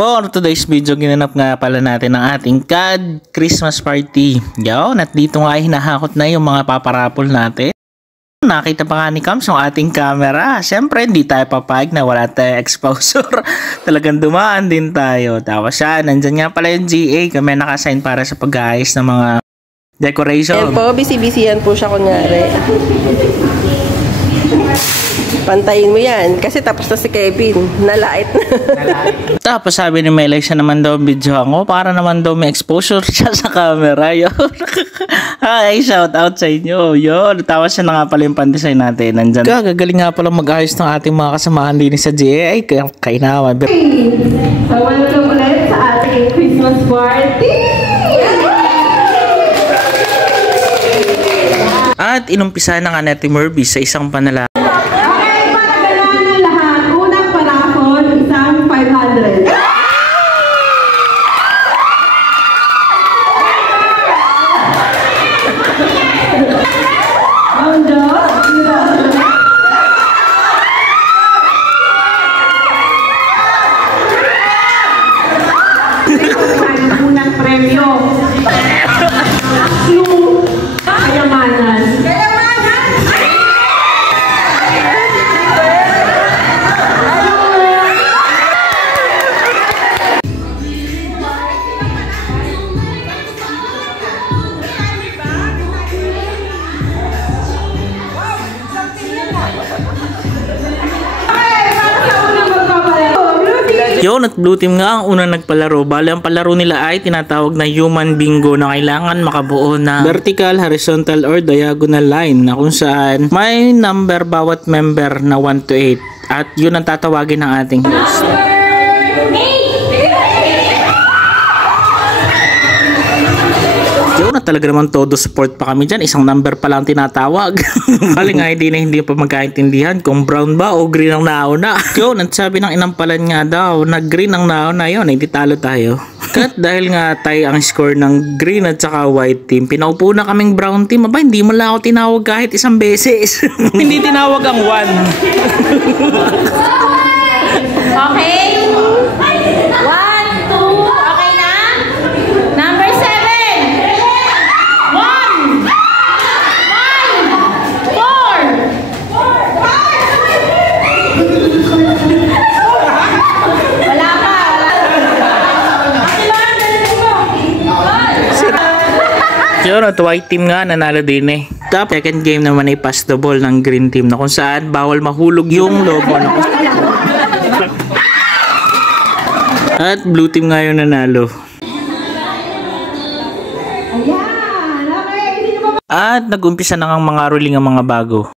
For today's video, ginanap nga pala natin ang ating CAD Christmas party. Yo, at dito nga ay hinahakot na yung mga paparapol natin. Nakita pa nga ni Kams ang ating camera. Siyempre, hindi tayo papayag na wala tayong exposure. Talagang dumaan din tayo. Tapos siya, nandyan nga pala yung GA. Kami nakasign para sa pag-aayos ng mga decoration. Yan po, busy-busy yan po siya kunyari. Pantayin mo yan. Kasi tapos na si Kevin. Nalait na. Tapos sabi ni Melay siya naman daw video ako para naman daw may exposure siya sa camera. Yun. Hi, shout out sa inyo. Yun. Tapos siya na nga pala yung pan-design natin. Nandyan. Gagaling nga pala mag-ayos ng ating mga kasamahan din sa GA. Ay, kainaman. So, welcome ulit sa ating Christmas party! At inumpisa na nga natin Merby sa isang panalangin. Okay, para ganahan ng lahat. Unang parapol, isang 500. Unang premyo. Kayamanan. Yun, at Blue Team nga ang unang nagpalaro. Bale, ang palaro nila ay tinatawag na human bingo na kailangan makabuo na vertical, horizontal, or diagonal line na kung saan may number bawat member na 1 to 8. At yun ang tatawagin ng ating host. Yun, at talaga naman todo support pa kami dyan. Isang number pa lang tinatawag. Bali nga hindi pa magkaintindihan kung brown ba o green ang nauna. Yun, at sabi ng inampalan nga daw na green ang nauna. Yun, hindi talo tayo. Kat dahil nga tayo ang score ng green at saka white team, pinaupo na kaming brown team. Aba, hindi mo lang ako tinawag kahit isang beses. Hindi tinawag ang 1. Okay? 1, 2, okay na? Number 7. 1, 5, 4. Wala pa. Yun, at white team nga nanalo din eh. Tapos second game naman ay pass the ball ng green team na kung saan bawal mahulog yung logo na at blue team nga yung nanalo. At nag-umpisa na ang mga ruling ang mga bago.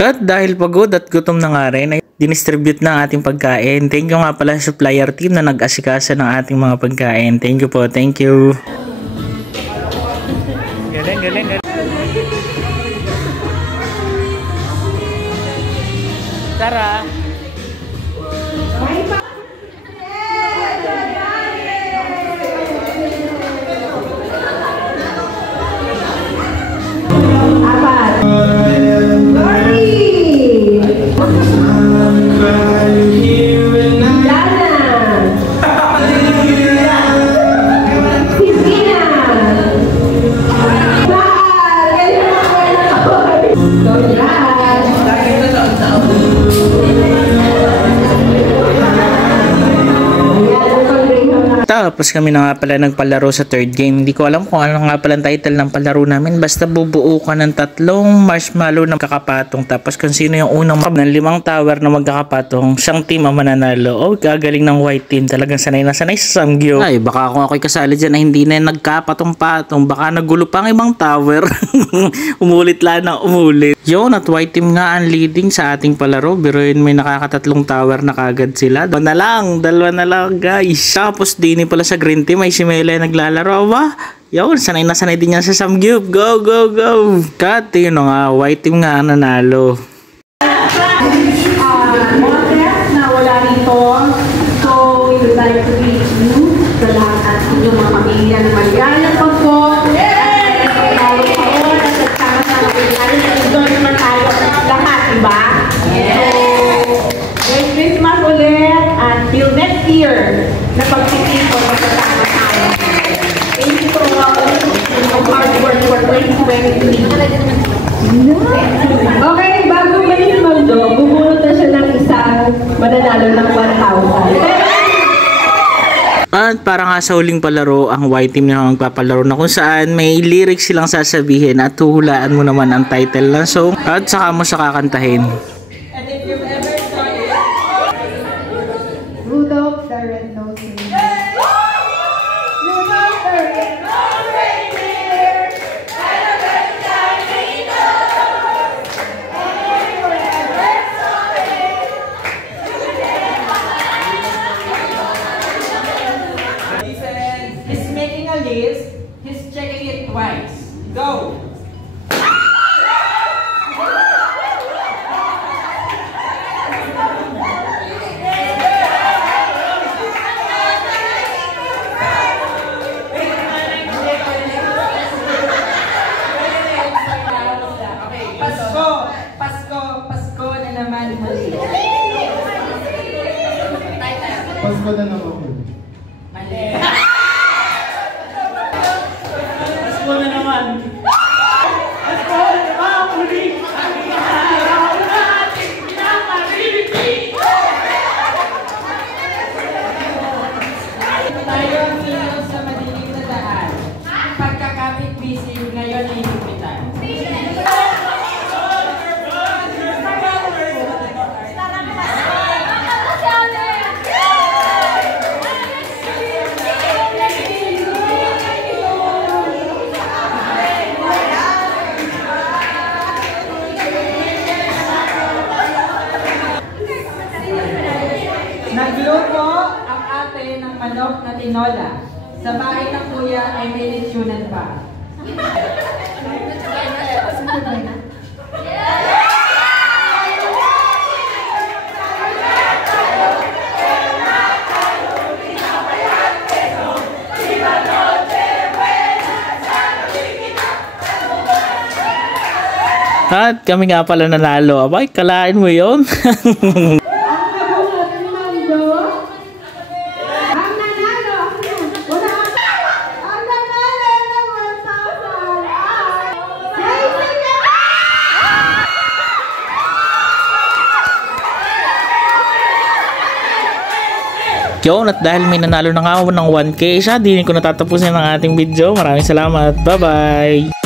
Kat, dahil pagod at gutom na nga rin, ay dinistribute na ang ating pagkain. Thank you nga pala sa supplier team na nag-asikasa ng ating mga pagkain. Thank you po, thank you. Galing, galing, galing. Tara. Tapos kami na nga pala nagpalaro sa third game. Hindi ko alam kung ano nga pala ang title ng palaro namin. Basta bubuo ka ng 3 marshmallow na magkakapatong. Tapos kung sino yung unang ng 5 tower na magkakapatong, siyang team ang mananalo. Oh, gagaling ng white team. Talagang sanay na sanay sa Samgyup. Ay, baka kung ako'y kasali dyan na hindi na nagkapatong-patong, baka nagulo pa ang ibang tower. Umulit lang na umulit. Yun, at white team nga ang leading sa ating palaro. Biruin may nakakatatlong tower na kagad sila. Dalawa na lang guys. Tapos din pala sa green team ay si Mela naglalaro ba? Yun, sanay na sanay din yan sa Samgyup. Go, go, go! Cut, yun nga, white team nga nanalo. Modest na wala rito. So, we would like to greet you sa lahat at inyong mga pamilya na maligayang pagko. Doon naman tayo lahat, diba? So, Merry Christmas ulit and till next year na pagtitipon magkasama tayo. Thank you for all yung hard work for 2023. Okay, bago malis Magdo, bubunot na siya ng isang mananalo ng 1,000. At para nga sa huling palaro, ang white team na magpapalaro na kung saan may lyrics silang sasabihin at huhulaan mo naman ang title ng song at saka mo siya kakantahin. Rudolph the Red-Nosed Reindeer. Rudolph the Red-Nosed Reindeer. He's making a list. He's checking it twice. Go. Pasko na naman muli. Pasko na naman po. Mali. Pasko na naman. Pasko na naman muli. Ang araw natin pinaparinig. manok na tinola. Sa bahay ng kuya ay may lechonan pa. At kami nga pala nanalo. Abay, kalain mo yun. Yun, at dahil may nanalo na nga ako ng 1K, siya, di ko natatapusin ang ating video. Maraming salamat. Bye-bye!